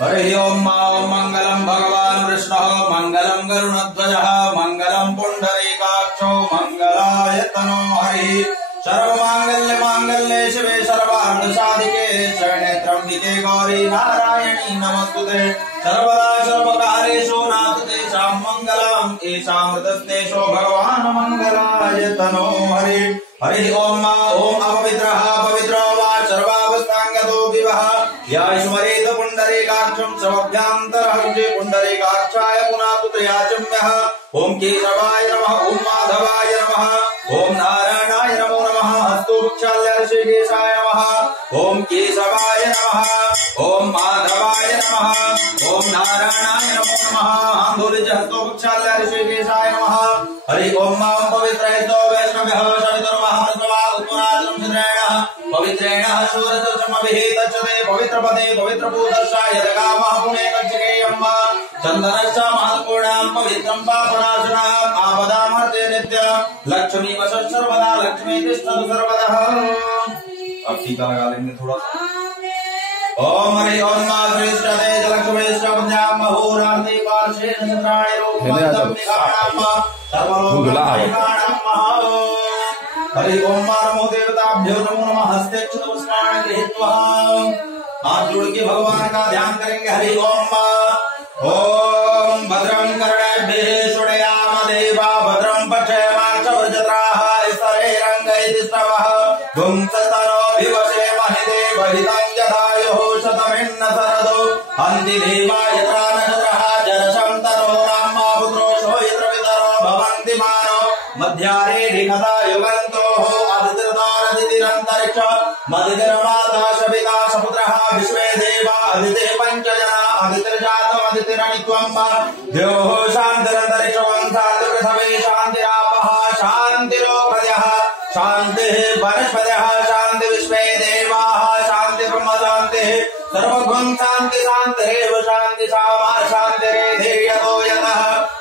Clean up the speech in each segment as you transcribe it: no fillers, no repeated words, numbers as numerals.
हरि ओम मंगलम भगवान विष्णु मंगलम गरुणध्वजः मंगलम पुंडरीकाक्षो मंगलाय तनो हरि सर्वमांगल्य मांगल्ये शिवे सर्वार्थ साधिके शरण्ये त्र्यंबिके गौरी नारायणी नमस्तुते सर्वदा सर्वकार्येषु नास्ते शां मंगलम् ईशामृतस्तेषो भगवान् मंगलाय तनो हरि हरि ओम अपवित्रः पवित्रो वा सर्वावस्थांगतो विवः या स्मरेत पुंडरीकाक्षं समभ्यांतरहंसि पुंडरीकाक्षाय पुनातु त्रयाचम्यः ओम केशवाय नमः ओम माधवाय नमः ओम नारायणाय नमो नमः हस्तो वृक्षालय ऋषिकेशाय नमः ओम केशवाय नमः ओम माधवाय नमः ओम नारायणाय नमो नमः आंधुलिज हस्तो वृक्षालय ऋषिकेशाय नमः हरि ओम मां पवित्रहितो वैष्णवः शमितर्महामृतवा उत्तराजं चित्रेण पवित्रेण शूरसमभिहितच्चते पवित्रपदे पवित्रपूतर्षाय यदकामः पुणे कच्चिके अम्मा चन्दनश्च महत्पूर्णां पवित्रं पापनाशनाम् आपदामर्ते नित्य लक्ष्मी वसत् सर्वदा लक्ष्मी तिष्ठतु सर्वदा। अब टीका लगा लेंगे थोड़ा सा। ओम हरि ओम मातृष्टते जलक्ष्मीश्च पुण्यां महोरार्ति पार्श्वेन चन्द्राणि रूपमन्तं निघाणाम् सर्वलोकनिघाणाम् हरि ओम नमो देवताभ्यो नमो नमः हस्ते चतुष्पाण गृहीत्वा हाथ जोड़ के भगवान का ध्यान करेंगे। हरि ओम भद्रं कर्णेभिः शृणुयाम देवा भद्रं पश्येमाक्षवज्राः स्तरैरङ्गैस्त्रवः धुंसतनो विवशे महिते वहितं जटायुः शतमिन्न सरदो हन्ति देवा यत्र नक्षत्रः जरशं तनो रामा पुत्रोषो यत्र पितरो भवन्ति मानो मध्यारेऽधिकता युगन्तोः अदितिरन्तरिक्ष मदितिर्माता सविता सपुत्रः विश्वे देवा अदिते पञ्चजना अदितिर्जातम् अदितिरनित्वम् द्योः शान्तिरन्तरिक्षं शान्तिपृथिवी शान्तिरापः शान्तिरोपद्यः शान्तिः वनस्पतयः शान्ति विश्वे देवाः शान्ति ब्रह्म शान्तिः सर्वगुण शान्ति शान्तिरेव शान्ति सामा शान्तिरेधेयतो यतः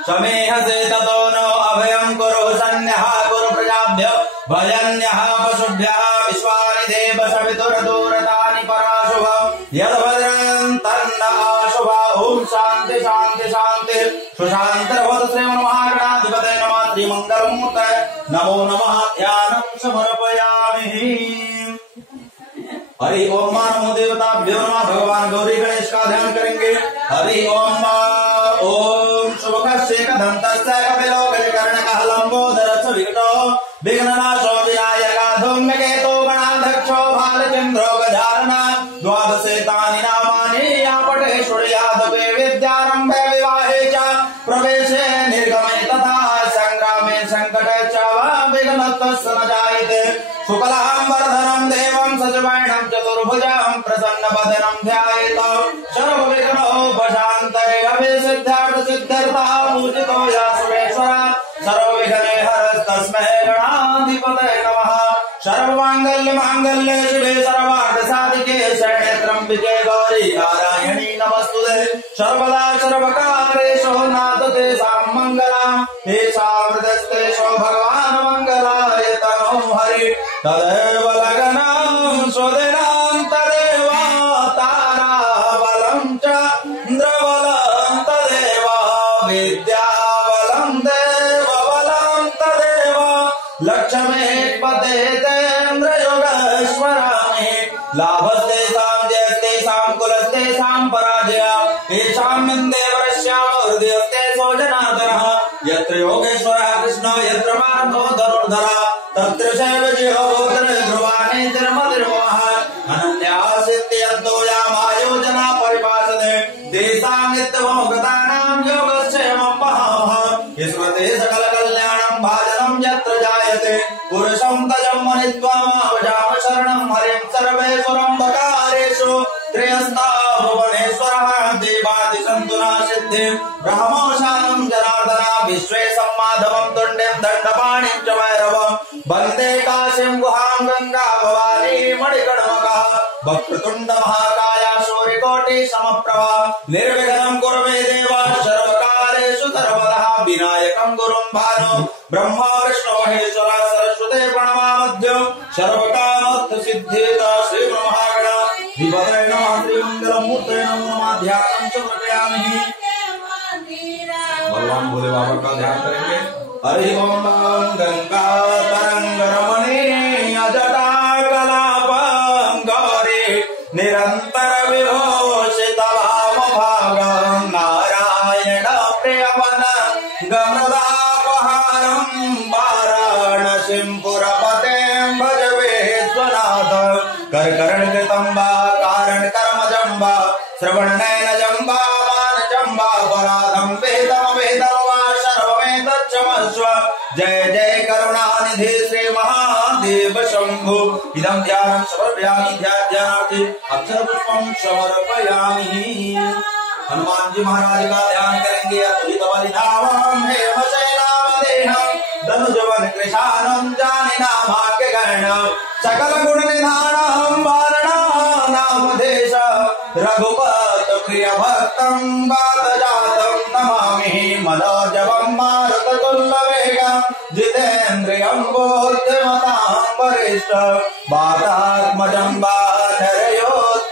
समेहसे ततो नो अभयं कुरु सन्न्यः कुरु प्रजाभ्य भजन्यः पशुभ्यः विश्वानि देव सवितुर्दूरतानि पराशुभम् यद्भद्रं तन्न आशुभा ओम शान्ति शान्ति शान्ति सुशान्तिर्भवतु श्रीमन्महागणाधिपतये नमः श्रीमङ्गलमूर्तये नमो नमः ध्यानं समर्पयामि। हरि ओम नमो देवताभ्यो नमः भगवान गौरी गणेश का ध्यान करेंगे। हरि ओम ओम शुभकर्षेकदन्तस्य कपिलो गजकर्णकः लम्बोदरश्च विकटो विघ्ननाशो विनायकः धूम्रकेतो गणाध्यक्षो भालचन्द्रो गजाननः द्वादशेतानि नामानि यापटे शृणुयादपि विद्यारम्भे विवाहे च प्रवेशे निर्गमे तथा संग्रामे संकटे च वा विघ्नस्तस्य न जायते शुक्लां वरदनं देवं सजवैनं चतुर्भुजं प्रसन्नवदनं ध्यायेत् सर्वविघ्नोपशान्तये अभिसिद्ध्यर्थसिद्ध्यर्थः पूजितो या सर्वेश्वरः सर्वविघ्नहरस्तस्मै गणाधिपतये नमः। सर्वमांगल्य मांगल्ये शिवे सर्वार्थसाधिके शरण्ये त्र्यंबिके गौरी नारायणी नमस्तुते सर्वदा सर्वकार्येषु नास्ते सां मंगलम् ईशामृतस्तेषो भगवान् मंगलाय तनो हरि तदेव लग्नं स्वदिनं तदेव ताराबलं चन्द्रबलं तदेव विद्याबलं देवबलं तदेव लक्ष्मीपते तेन्द्रयोगेश्वराणि लाभस्तेषां जयस्तेषां कुलस्तेषां पराजय येषां निन्देवरश्याम हृदयस्तेषो जनार्दनः यत्र योगेश्वरः कृष्णो यत्र पार्थो धनुर्धरः तत्र शैव जिह्वोदरे ध्रुवाणि जन्मनिर्मोहः अनन्यासिद्ध्यन्तो यामायोजना परिभाषते तेषां नित्यमोगतानां योगक्षेमं वहामः स्मृते सकलकल्याणं भाजनं यत्र जायते पुरुषं तजं मनित्वामावजाम शरणं हरिं सर्वेश्वरं बकारेषु त्रयस्ता भुवनेश्वरः देवादिसन्तु न सिद्धिं ब्रह्मोशानं जनार्दना विश्वेशं माधवं तुण्डिं दण्डपाणिं च भैरवं वन्दे काशीं गुहां गंगा भवानी मणिकर्णकः वक्रतुण्ड महाकाय सूर्यकोटि समप्रभा निर्विघ्नं कुरु मे देव सर्वकार्येषु सर्वदा विनायकं गुरुं भानु ब्रह्मा विष्णु महेश्वर सरस्वती प्रणमामद्य सर्वकामर्थ सिद्धिदा श्री ब्रह्मा भगवान भोले बाबा का ध्यान करेंगे। हरि ओम गंगा तरंग रमणी अजटा कलापं गौरी निरंतर विभूषित वाम भागं नारायण प्रियवन गमदापहारं वाराणसीं पुरपतें भज विश्वनाथ करकरण कृतंबा कारण कर्मजंबा श्रवण नयन जंबा मान जंबा पराधम वेदम वेदम वा सर्वमेतच्चमस्व जय जय करुणानिधि श्री महादेव शंभु इदं ध्यानं समर्पयामि ध्यानार्थी अक्षर पुष्पं समर्पयामि। हनुमान जी महाराज का ध्यान करेंगे। अतुलित बलिधामं हेमशैलाम देहं धनुजवन कृशानं जानि नामाख्य गणं सकल गुण निधानं वारणा नामधेश रघुपत प्रिय भक्तं वात जातं नमामि मनोजवं मारुततुल्य वेगं जितेन्द्रियं बुद्धिमतां वरिष्ठं वातात्मजं वानरयोत्तमोकं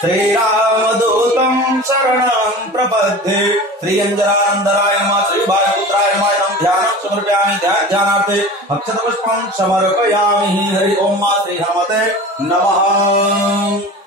श्रीरामदूतं शरणं प्रपद्ये। श्री अंजनानंदराय नमः श्री वायुपुत्राय नमः ध्यानं समर्पयामि ध्यानार्थे अक्षतपुष्पं समर्पयामि। हरि ओम श्री हनुमते नमः।